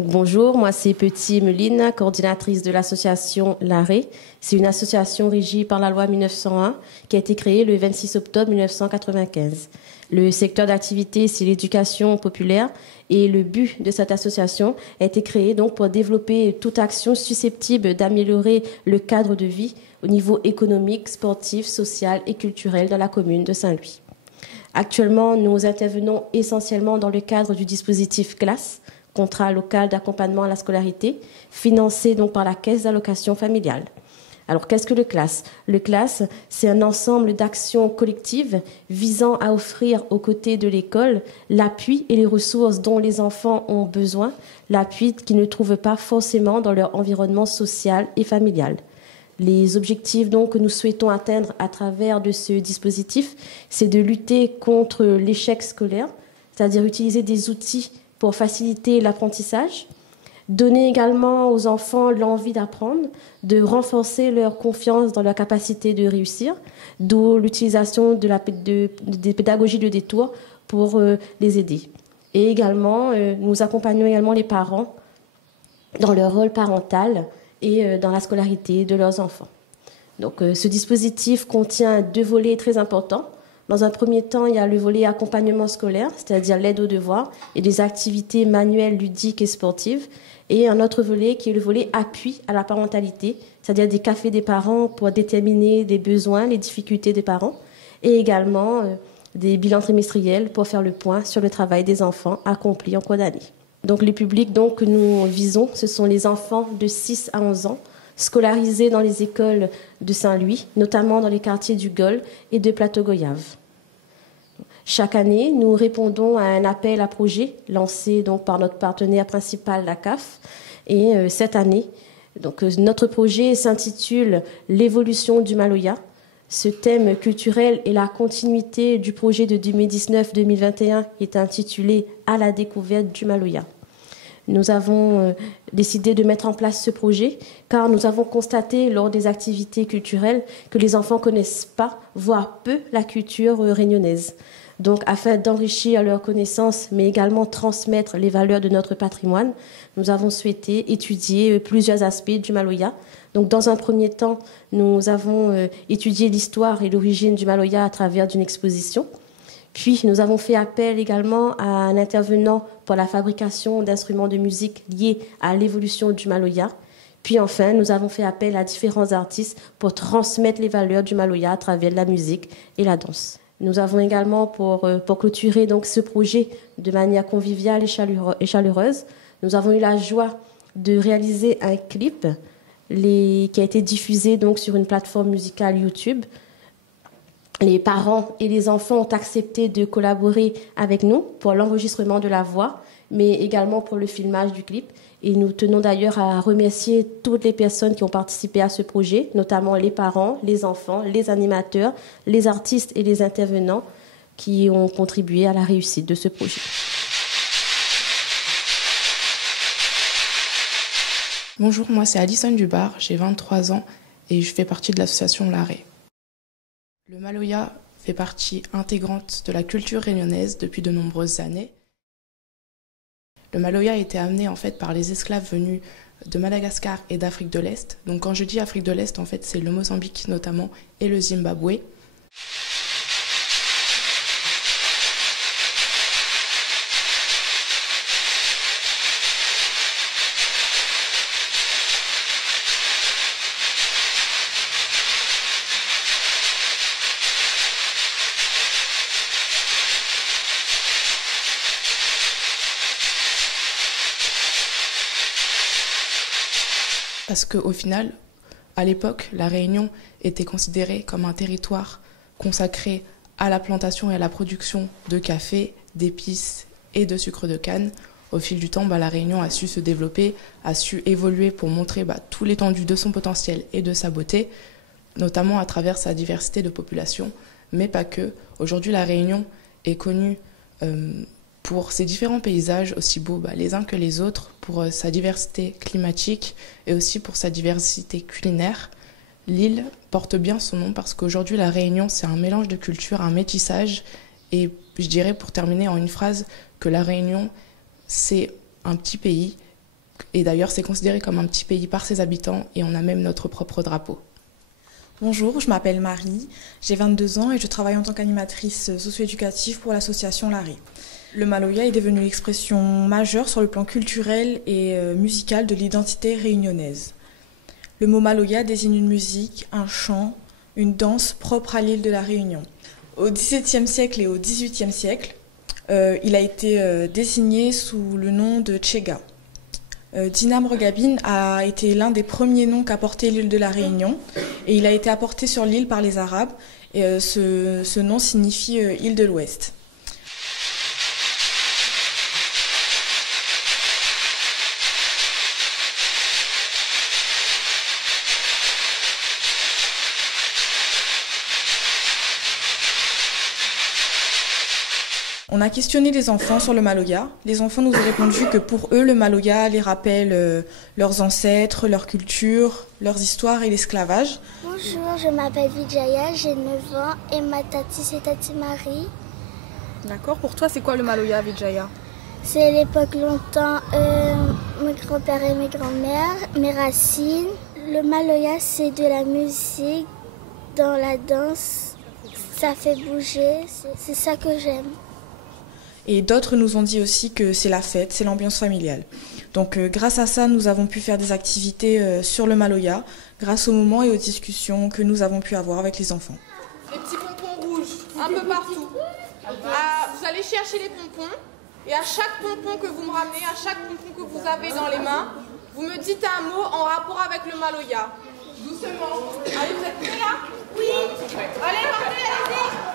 Donc bonjour, moi c'est Petit Emeline, coordinatrice de l'association L'Arrêt. C'est une association régie par la loi 1901 qui a été créée le 26 octobre 1995. Le secteur d'activité, c'est l'éducation populaire et le but de cette association a été créé donc pour développer toute action susceptible d'améliorer le cadre de vie au niveau économique, sportif, social et culturel dans la commune de Saint-Louis. Actuellement, nous intervenons essentiellement dans le cadre du dispositif CLAS, contrat local d'accompagnement à la scolarité, financé donc par la Caisse d'allocation familiale. Alors, qu'est-ce que le CLAS? Le CLAS, c'est un ensemble d'actions collectives visant à offrir aux côtés de l'école l'appui et les ressources dont les enfants ont besoin, l'appui qu'ils ne trouvent pas forcément dans leur environnement social et familial. Les objectifs donc que nous souhaitons atteindre à travers de ce dispositif, c'est de lutter contre l'échec scolaire, c'est-à-dire utiliser des outils pour faciliter l'apprentissage, donner également aux enfants l'envie d'apprendre, de renforcer leur confiance dans leur capacité de réussir, d'où l'utilisation des pédagogies de détour pour les aider. Et également, nous accompagnons également les parents dans leur rôle parental et dans la scolarité de leurs enfants. Donc, ce dispositif contient 2 volets très importants. Dans un premier temps, il y a le volet accompagnement scolaire, c'est-à-dire l'aide aux devoirs et des activités manuelles, ludiques et sportives. Et un autre volet qui est le volet appui à la parentalité, c'est-à-dire des cafés des parents pour déterminer les besoins, les difficultés des parents. Et également des bilans trimestriels pour faire le point sur le travail des enfants accompli en cours d'année. Donc les publics que nous visons, ce sont les enfants de 6 à 11 ans, scolarisés dans les écoles de Saint-Louis, notamment dans les quartiers du Gol et de Plateau-Goyave. Chaque année, nous répondons à un appel à projet lancé donc par notre partenaire principal, la CAF. Et cette année, notre projet s'intitule « L'évolution du Maloya ». Ce thème culturel est la continuité du projet de 2019-2021 qui est intitulé « À la découverte du Maloya ». Nous avons décidé de mettre en place ce projet car nous avons constaté lors des activités culturelles que les enfants ne connaissent pas, voire peu, la culture réunionnaise. Donc, afin d'enrichir leurs connaissances, mais également transmettre les valeurs de notre patrimoine, nous avons souhaité étudier plusieurs aspects du Maloya. Donc, dans un premier temps, nous avons étudié l'histoire et l'origine du Maloya à travers d'une exposition. Puis, nous avons fait appel également à un intervenant pour la fabrication d'instruments de musique liés à l'évolution du Maloya. Puis, enfin, nous avons fait appel à différents artistes pour transmettre les valeurs du Maloya à travers la musique et la danse. Nous avons également, pour clôturer donc ce projet de manière conviviale et chaleureuse, nous avons eu la joie de réaliser un clip qui a été diffusé donc sur une plateforme musicale YouTube. Les parents et les enfants ont accepté de collaborer avec nous pour l'enregistrement de la voix, mais également pour le filmage du clip. Et nous tenons d'ailleurs à remercier toutes les personnes qui ont participé à ce projet, notamment les parents, les enfants, les animateurs, les artistes et les intervenants qui ont contribué à la réussite de ce projet. Bonjour, moi c'est Alison Dubar, j'ai 23 ans et je fais partie de l'association L'Arrêt. Le Maloya fait partie intégrante de la culture réunionnaise depuis de nombreuses années. Le Maloya a été amené en fait par les esclaves venus de Madagascar et d'Afrique de l'Est. Donc quand je dis Afrique de l'Est, en fait c'est le Mozambique notamment et le Zimbabwe. Parce qu'au final, à l'époque, la Réunion était considérée comme un territoire consacré à la plantation et à la production de café, d'épices et de sucre de canne. Au fil du temps, la Réunion a su se développer, a su évoluer pour montrer tout l'étendue de son potentiel et de sa beauté, notamment à travers sa diversité de population, mais pas que. Aujourd'hui, la Réunion est connue pour ses différents paysages, aussi beaux les uns que les autres, pour sa diversité climatique et aussi pour sa diversité culinaire. L'île porte bien son nom parce qu'aujourd'hui, la Réunion, c'est un mélange de cultures, un métissage. Et je dirais, pour terminer en une phrase, que la Réunion, c'est un petit pays Et d'ailleurs, c'est considéré comme un petit pays par ses habitants et on a même notre propre drapeau. Bonjour, je m'appelle Marie, j'ai 22 ans et je travaille en tant qu'animatrice socio-éducative pour l'association L'Arrêt. Le Maloya est devenu l'expression majeure sur le plan culturel et musical de l'identité réunionnaise. Le mot Maloya désigne une musique, un chant, une danse propre à l'île de la Réunion. Au XVIIe siècle et au XVIIIe siècle, il a été désigné sous le nom de Tchega. Dinam Regabine a été l'un des premiers noms qu'a porté l'île de la Réunion et il a été apporté sur l'île par les Arabes et ce nom signifie île de l'Ouest. On a questionné les enfants sur le Maloya. Les enfants nous ont répondu que pour eux, le Maloya les rappelle leurs ancêtres, leur culture, leurs histoires et l'esclavage. Bonjour, je m'appelle Vijaya, j'ai 9 ans et ma tati c'est Tati Marie. D'accord, pour toi c'est quoi le Maloya, Vijaya? C'est l'époque longtemps, mes grands-pères et mes grands-mères, mes racines. Le Maloya c'est de la musique, dans la danse, ça fait bouger, c'est ça que j'aime. Et d'autres nous ont dit aussi que c'est la fête, c'est l'ambiance familiale. Donc grâce à ça, nous avons pu faire des activités sur le Maloya, grâce aux moments et aux discussions que nous avons pu avoir avec les enfants. Les petits pompons rouges, un peu partout. Vous allez chercher les pompons, et à chaque pompon que vous me ramenez, à chaque pompon que vous avez dans les mains, vous me dites un mot en rapport avec le Maloya. Doucement. Allez, vous êtes prêts là? Oui. Allez, partez, allez-y.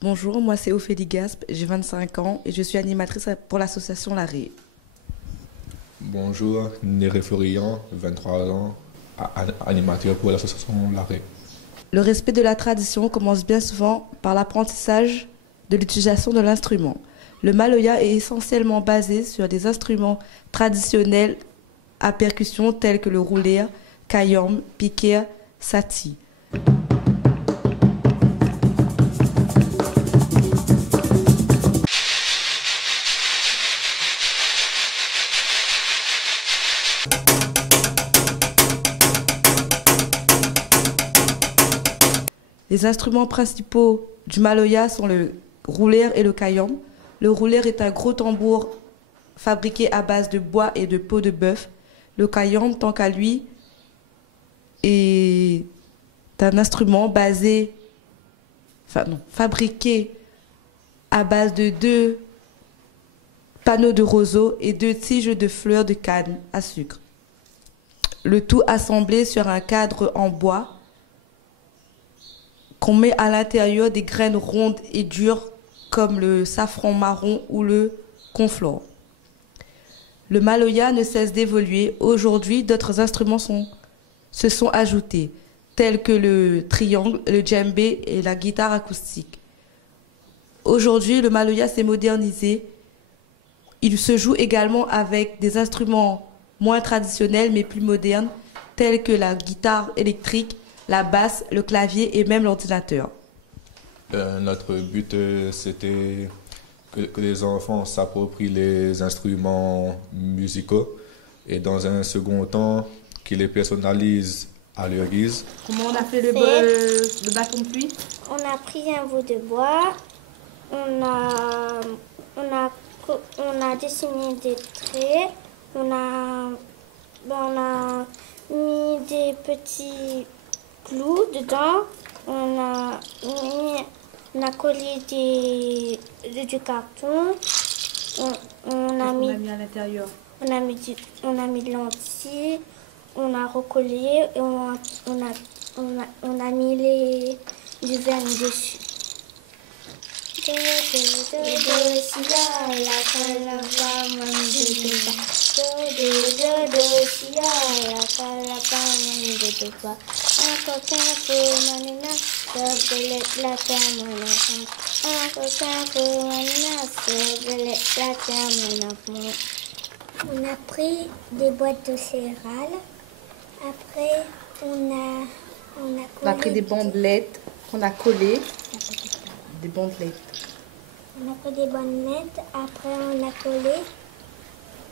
Bonjour, moi c'est Ophélie Gasp, j'ai 25 ans et je suis animatrice pour l'association L'Arrêt. Bonjour, Néré Florian, 23 ans, animateur pour l'association L'Arrêt. Le respect de la tradition commence bien souvent par l'apprentissage de l'utilisation de l'instrument. Le Maloya est essentiellement basé sur des instruments traditionnels à percussion tels que le roulé, kayom, piquer, sati. Les instruments principaux du Maloya sont le roulé et le kayom. Le roulé est un gros tambour fabriqué à base de bois et de peau de bœuf. Le kayom, tant qu'à lui, est un instrument fabriqué à base de 2 panneaux de roseau et 2 tiges de fleurs de canne à sucre. Le tout assemblé sur un cadre en bois qu'on met à l'intérieur des graines rondes et dures comme le safran marron ou le conflore. Le Maloya ne cesse d'évoluer. Aujourd'hui, d'autres instruments se sont ajoutés, tels que le triangle, le djembé et la guitare acoustique. Aujourd'hui, le Maloya s'est modernisé. Il se joue également avec des instruments moins traditionnels mais plus modernes, tels que la guitare électrique, la basse, le clavier et même l'ordinateur. Notre but, c'était que les enfants s'approprient les instruments musicaux et dans un second temps, qu'ils les personnalisent à leur guise. Comment on a fait le bâton de pluie? on a pris un bout de bois, on a dessiné des traits, on a mis des petits clous dedans, on a collé du carton, on a mis à l'intérieur. on a mis de lentilles, on a recollé et on a mis du vernis dessus. On a pris des boîtes de céréales. Après, on a pris des bandelettes qu'on a collées. Des bandelettes. On a pris des bandelettes. Après, on a collé.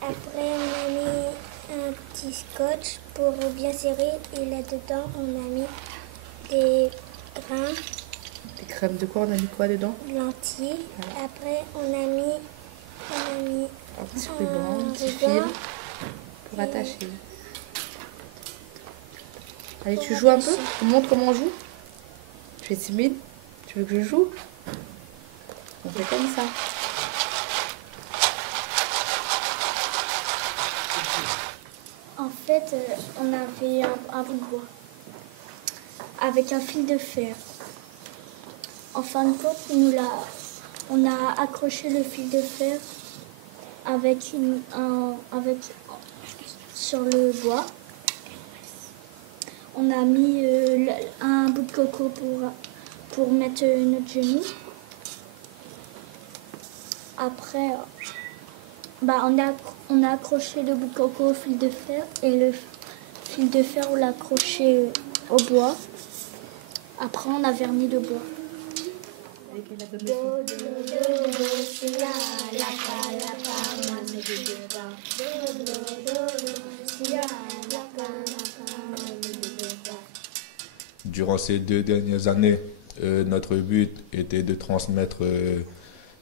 Après, on a mis un petit scotch pour bien serrer. Et là-dedans, on a mis des grains. Des crèmes de quoi? On a mis quoi dedans? Lentilles. Après, on a mis un petit ruban, un petit fil pour attacher. Allez, tu joues un peu? Tu montres comment on joue? Tu es timide? Tu veux que je joue? On fait comme ça. En fait, on avait un bout de bois avec un fil de fer. En fin de compte, on a accroché le fil de fer sur le bois. On a mis un bout de coco pour mettre notre genou. Après, on a accroché le bout de coco au fil de fer et le fil de fer on l'a accroché au bois. Après, on a verni le bois. Durant ces 2 dernières années, notre but était de transmettre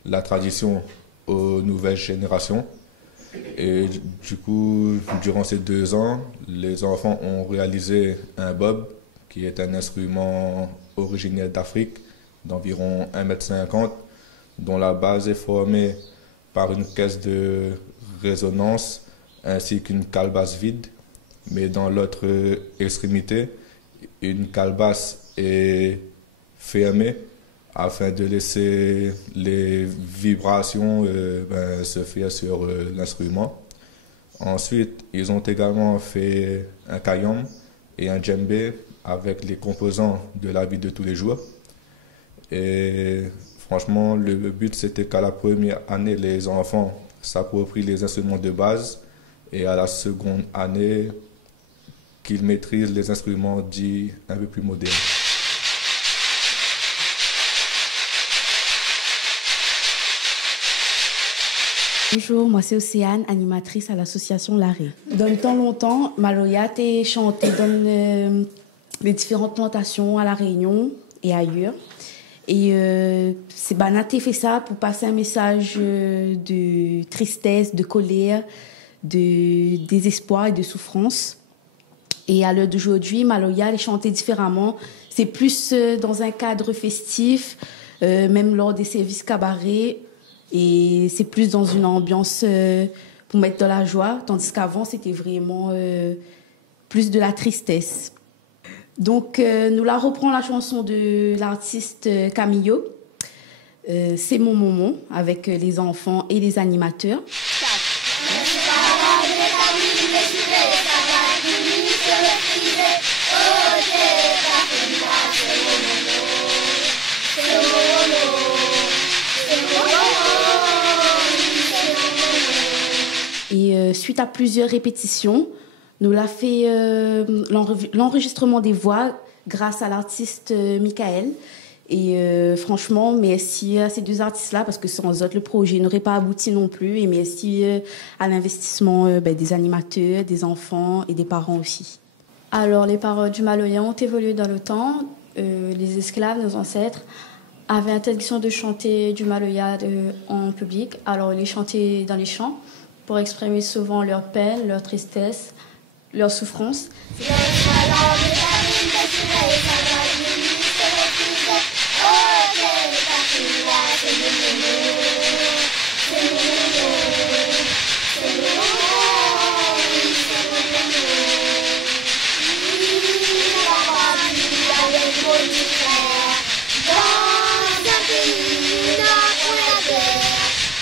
la tradition aux nouvelles générations. Et du coup, durant ces 2 ans, les enfants ont réalisé un bob, qui est un instrument originaire d'Afrique, d'environ 1,50 m, dont la base est formée par une caisse de résonance ainsi qu'une calebasse vide. Mais dans l'autre extrémité, une calebasse est fermée afin de laisser les vibrations se faire sur l'instrument. Ensuite, ils ont également fait un kayam et un djembé avec les composants de la vie de tous les jours. Et franchement, le but c'était qu'à la première année, les enfants s'approprient les instruments de base et à la seconde année, qu'ils maîtrisent les instruments dits un peu plus modernes. Bonjour, moi c'est Océane, animatrice à l'association L'Arrêt. Dans le temps longtemps, Maloya a chanté dans les différentes plantations à La Réunion et ailleurs. Et c'est Banaté fait ça pour passer un message de tristesse, de colère, de désespoir et de souffrance. Et à l'heure d'aujourd'hui, Maloya est chanté différemment. C'est plus dans un cadre festif, même lors des services cabarets. Et c'est plus dans une ambiance pour mettre de la joie, tandis qu'avant, c'était vraiment plus de la tristesse. Donc, nous la reprend la chanson de l'artiste Camillo. C'est mon moment, avec les enfants et les animateurs. Et suite à plusieurs répétitions, nous l'a fait l'enregistrement des voix grâce à l'artiste Michael. Et franchement, merci à ces 2 artistes-là parce que sans eux, le projet n'aurait pas abouti non plus. Et merci à l'investissement des animateurs, des enfants et des parents aussi. Alors, les paroles du Maloya ont évolué dans le temps. les esclaves, nos ancêtres, avaient interdiction de chanter du maloya en public. Alors ils chantaient dans les champs pour exprimer souvent leur peine, leur tristesse, leur souffrance.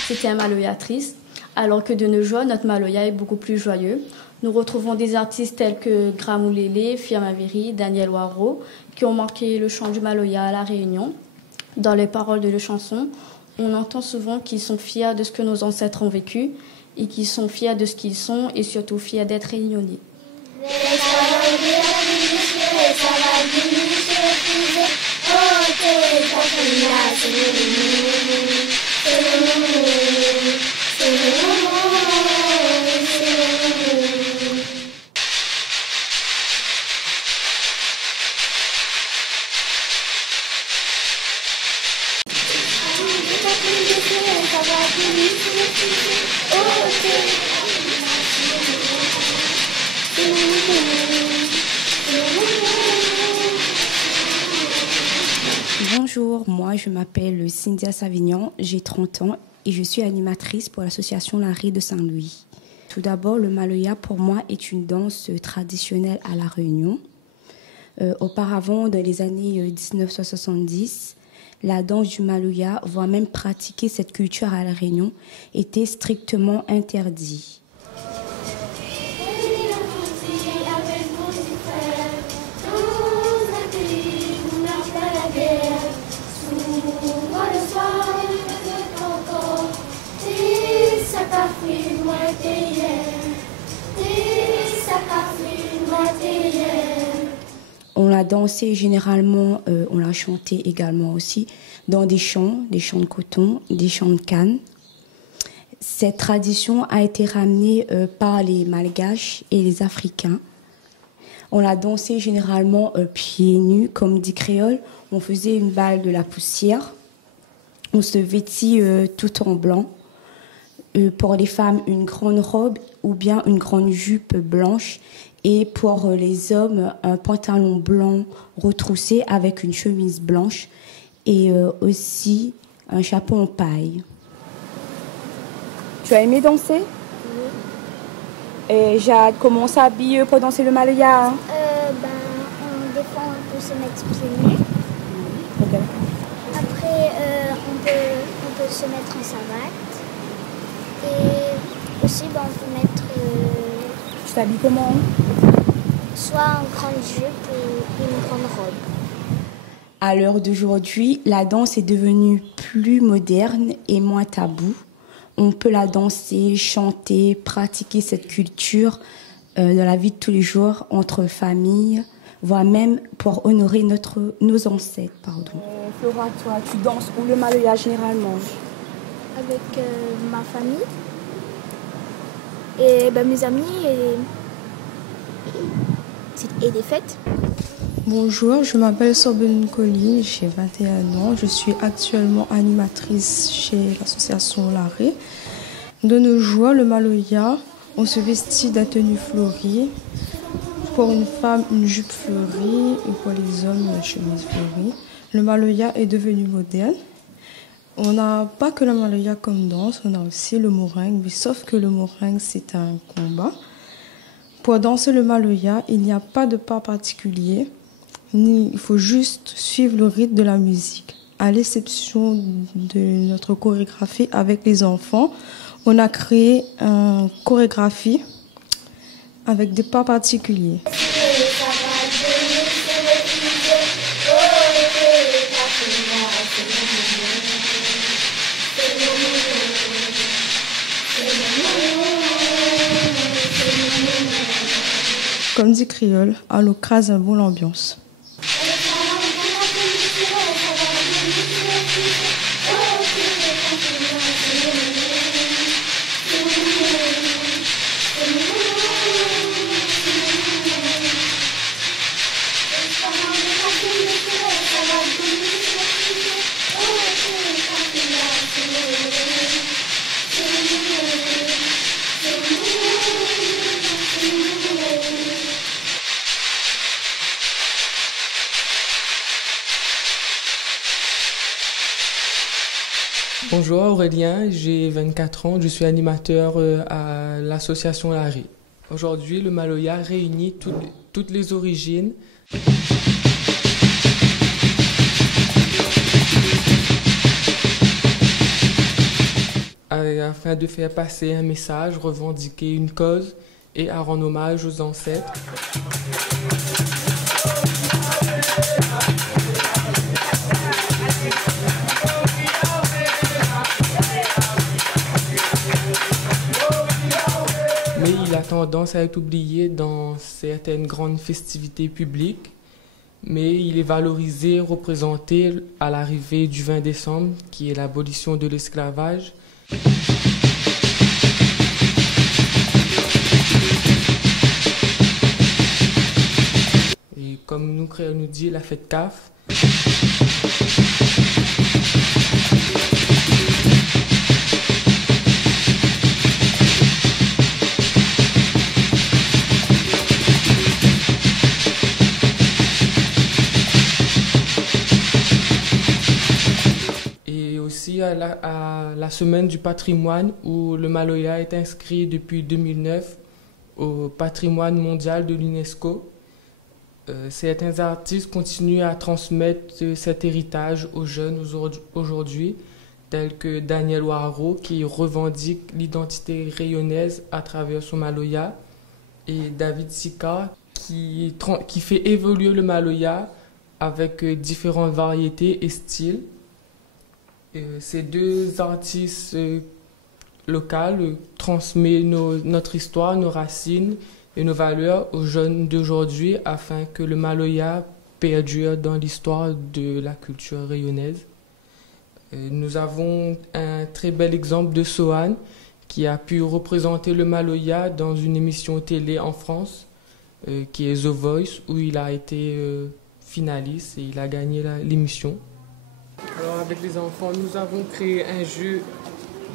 C'était un maloya triste, alors que de nos jours, notre maloya est beaucoup plus joyeux. Nous retrouvons des artistes tels que Gramoulélé, Firmaveri, Daniel Waro, qui ont marqué le chant du maloya à La Réunion. Dans les paroles de leurs chansons, on entend souvent qu'ils sont fiers de ce que nos ancêtres ont vécu et qu'ils sont fiers de ce qu'ils sont et surtout fiers d'être réunionnais. Bonjour, moi je m'appelle Cynthia Savignon, j'ai 30 ans et je suis animatrice pour l'association Laré de Saint-Louis. Tout d'abord, le maloya pour moi est une danse traditionnelle à La Réunion. Auparavant, dans les années 1970, la danse du maloya, voire même pratiquer cette culture à La Réunion, était strictement interdit. On l'a dansé généralement, on l'a chanté également aussi dans des champs de coton, des champs de canne. Cette tradition a été ramenée par les Malgaches et les Africains. On l'a dansé généralement pieds nus, comme dit Créole. On faisait une balle de la poussière. On se vêtit tout en blanc. Pour les femmes, une grande robe ou bien une grande jupe blanche. Et pour les hommes, un pantalon blanc retroussé avec une chemise blanche et aussi un chapeau en paille. Tu as aimé danser? Oui. Et Jade, comment on s'habille pour danser le maloya? Des fois, on peut se mettre pieds nus. Okay. Après, on peut se mettre en savate. Et aussi, on peut mettre... Tu t'habilles comment? Soit une grande jupe ou une grande robe. À l'heure d'aujourd'hui, la danse est devenue plus moderne et moins taboue. On peut la danser, chanter, pratiquer cette culture dans la vie de tous les jours entre familles, voire même pour honorer nos ancêtres. Flora, toi, tu danses où le maloya généralement? Avec ma famille et mes amis et des fêtes. Bonjour, je m'appelle Sorbonne Colline, j'ai 21 ans. Je suis actuellement animatrice chez l'association Laré. De nos jours, le maloya, on se vestit d'un tenue fleurie. Pour une femme, une jupe fleurie et pour les hommes, une chemise fleurie. Le maloya est devenu moderne. On n'a pas que le maloya comme danse, on a aussi le moringue, mais sauf que le moringue, c'est un combat. Pour danser le maloya, il n'y a pas de pas particulier, il faut juste suivre le rythme de la musique. À l'exception de notre chorégraphie avec les enfants, on a créé une chorégraphie avec des pas particuliers. Comme dit Créole, à l'occasion, un bon l'ambiance. Bonjour Aurélien, j'ai 24 ans, je suis animateur à l'association Laré. Aujourd'hui, le Maloya réunit toutes les origines. Afin de faire passer un message, revendiquer une cause et à rendre hommage aux ancêtres. Mais il a tendance à être oublié dans certaines grandes festivités publiques. Mais il est valorisé, représenté à l'arrivée du 20 décembre, qui est l'abolition de l'esclavage. Et comme nous dit la fête CAF, à la semaine du patrimoine où le Maloya est inscrit depuis 2009 au patrimoine mondial de l'UNESCO. Certains artistes continuent à transmettre cet héritage aux jeunes aujourd'hui, tels que Daniel Ouareau qui revendique l'identité rayonnaise à travers son Maloya et David Sika qui fait évoluer le Maloya avec différentes variétés et styles. Ces deux artistes locaux transmettent notre histoire, nos racines et nos valeurs aux jeunes d'aujourd'hui afin que le Maloya perdure dans l'histoire de la culture rayonnaise. Nous avons un très bel exemple de Sohan qui a pu représenter le Maloya dans une émission télé en France qui est The Voice où il a été finaliste et il a gagné l'émission. Alors avec les enfants, nous avons créé un jeu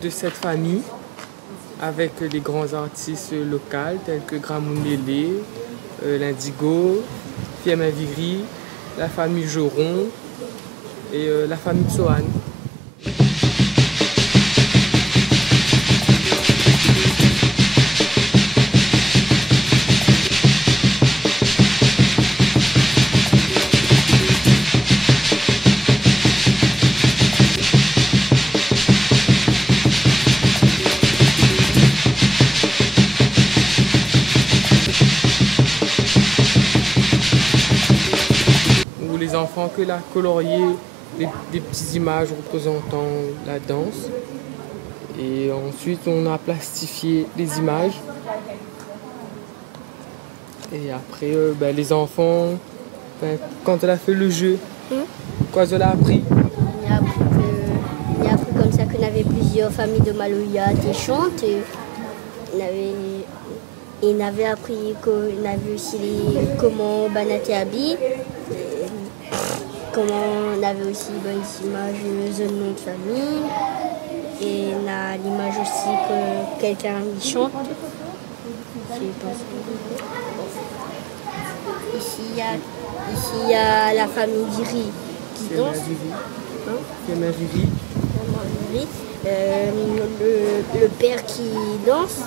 de cette famille avec les grands artistes locaux tels que Gramounélé, l'Indigo, Fiamaviri, la famille Joron et la famille Sohan. Que la colorier des petites images représentant la danse et ensuite on a plastifié les images et après les enfants quand elle a fait le jeu quoi elle a appris il a appris comme ça qu'on avait plusieurs familles de Maloya qui chantent et il avait appris qu'on avait aussi comment Banaté habille. Comment on avait aussi des images de nom de famille et on a l'image aussi que quelqu'un y chante. Ici il y a la famille Diri qui danse. Le père qui danse.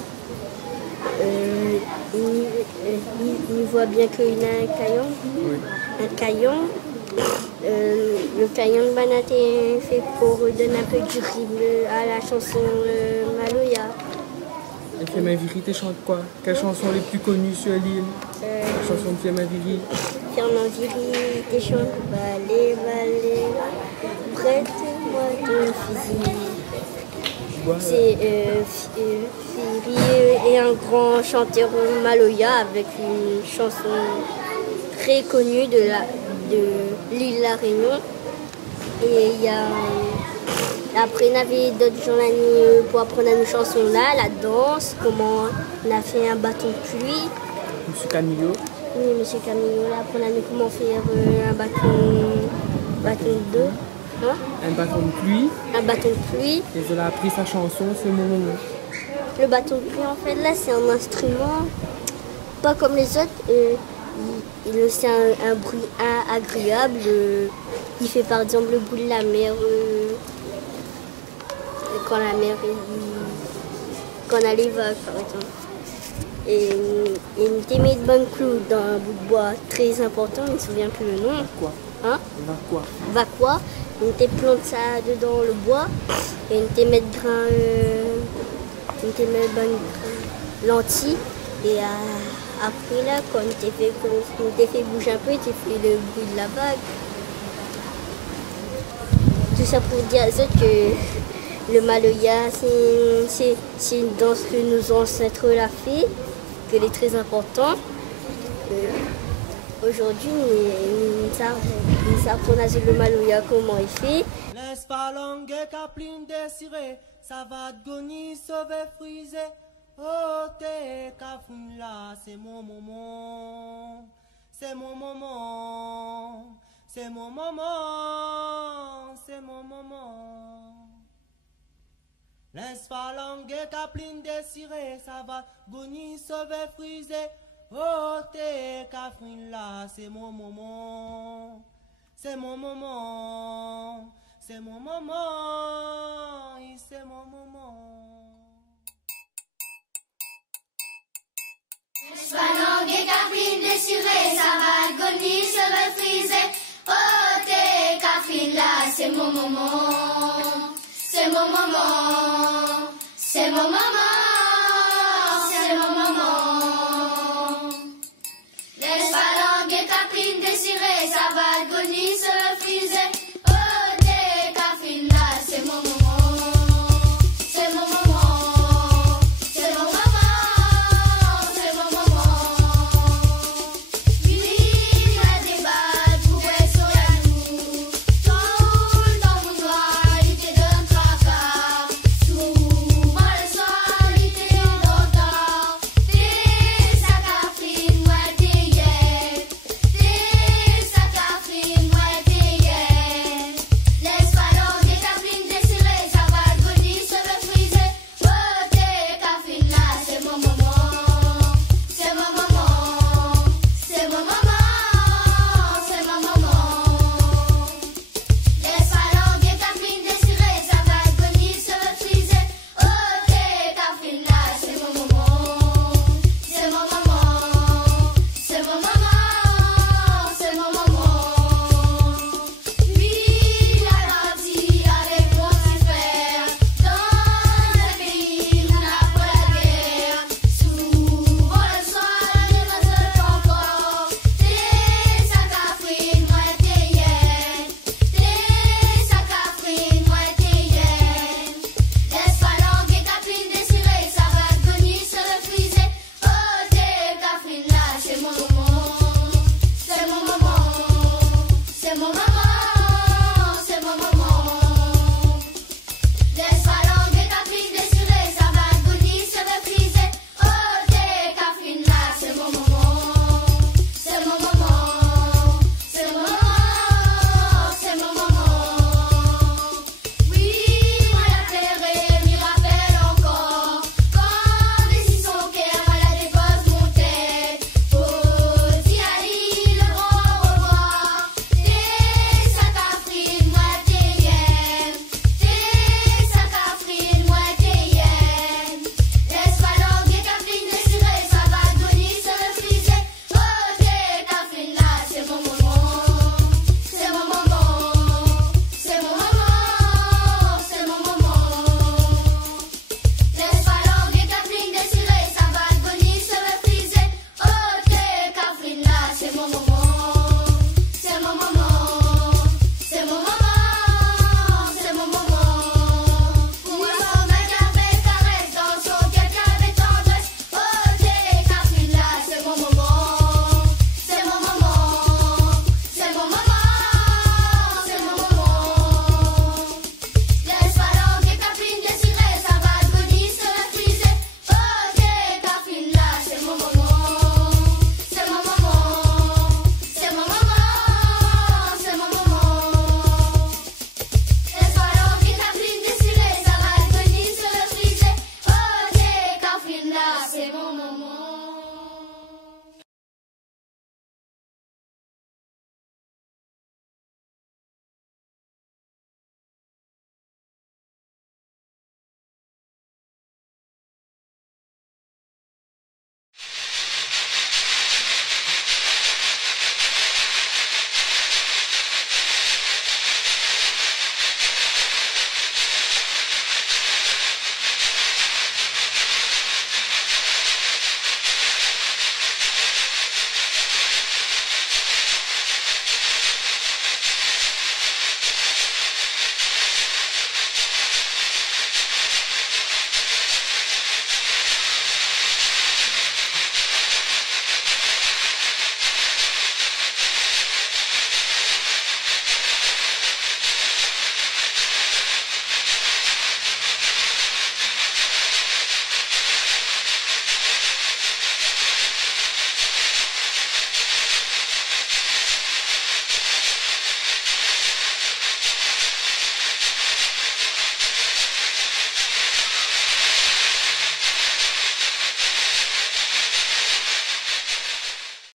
Il voit bien qu'il a un caillon. Oui. Un caillon. Le caillon de Banaté est fait pour donner un peu du rythme à la chanson Maloya. Et Fiamaviri, tu chantes quoi? Quelles chansons les plus connues sur l'île? La chanson de Fiamaviri. Fiamaviri, tu chantes balé, balé, prête-moi ton fusil. C'est Firi est un grand chanteur Maloya avec une chanson très connue de l'île La Réunion. Et il y a après on avait d'autres gens pour apprendre une chanson là, la danse, comment on a fait un bâton de pluie. Monsieur Camillo. Oui, Monsieur Camillo, là après on a vu comment faire un bâton d'eau. Hein? Un bâton de pluie. Un bâton de pluie. Et elle a appris sa chanson, c'est mon moment. Le bâton de pluie en fait là c'est un instrument, pas comme les autres. C'est un bruit agréable. Il fait par exemple le bruit de la mer. quand la mer quand elle est vague, par exemple. Et une témé de banc clou dans un bout de bois très important, je ne me souviens plus le nom. Quoi? Hein? Va quoi? Va quoi? On te plante ça dedans le bois et on te met de grain, on te met de lentilles et après là, quand on t'a fait bouger un peu, tu fait le bruit de la vague. Tout ça pour dire que le maloya, c'est une danse que nos ancêtres l'ont fait, qu'elle est très importante. Aujourd'hui, nous savons le maloya, comment il fait. Laisse pas langue capline désirée, ça va te gonner, sauver, friser. Oh, t'es cafouine là, c'est mon moment. C'est mon moment. C'est mon moment. C'est mon moment. Laisse pas langue capline désirée, ça va te gonner, sauver, friser. Oh, t'es cafouine là, c'est mon moment. C'est mon moment. C'est mon moment. C'est mon moment. Langue et cafrine déchirée, ça va gonner, se va friser. Oh, t'es cafrine là, c'est mon moment. C'est mon moment.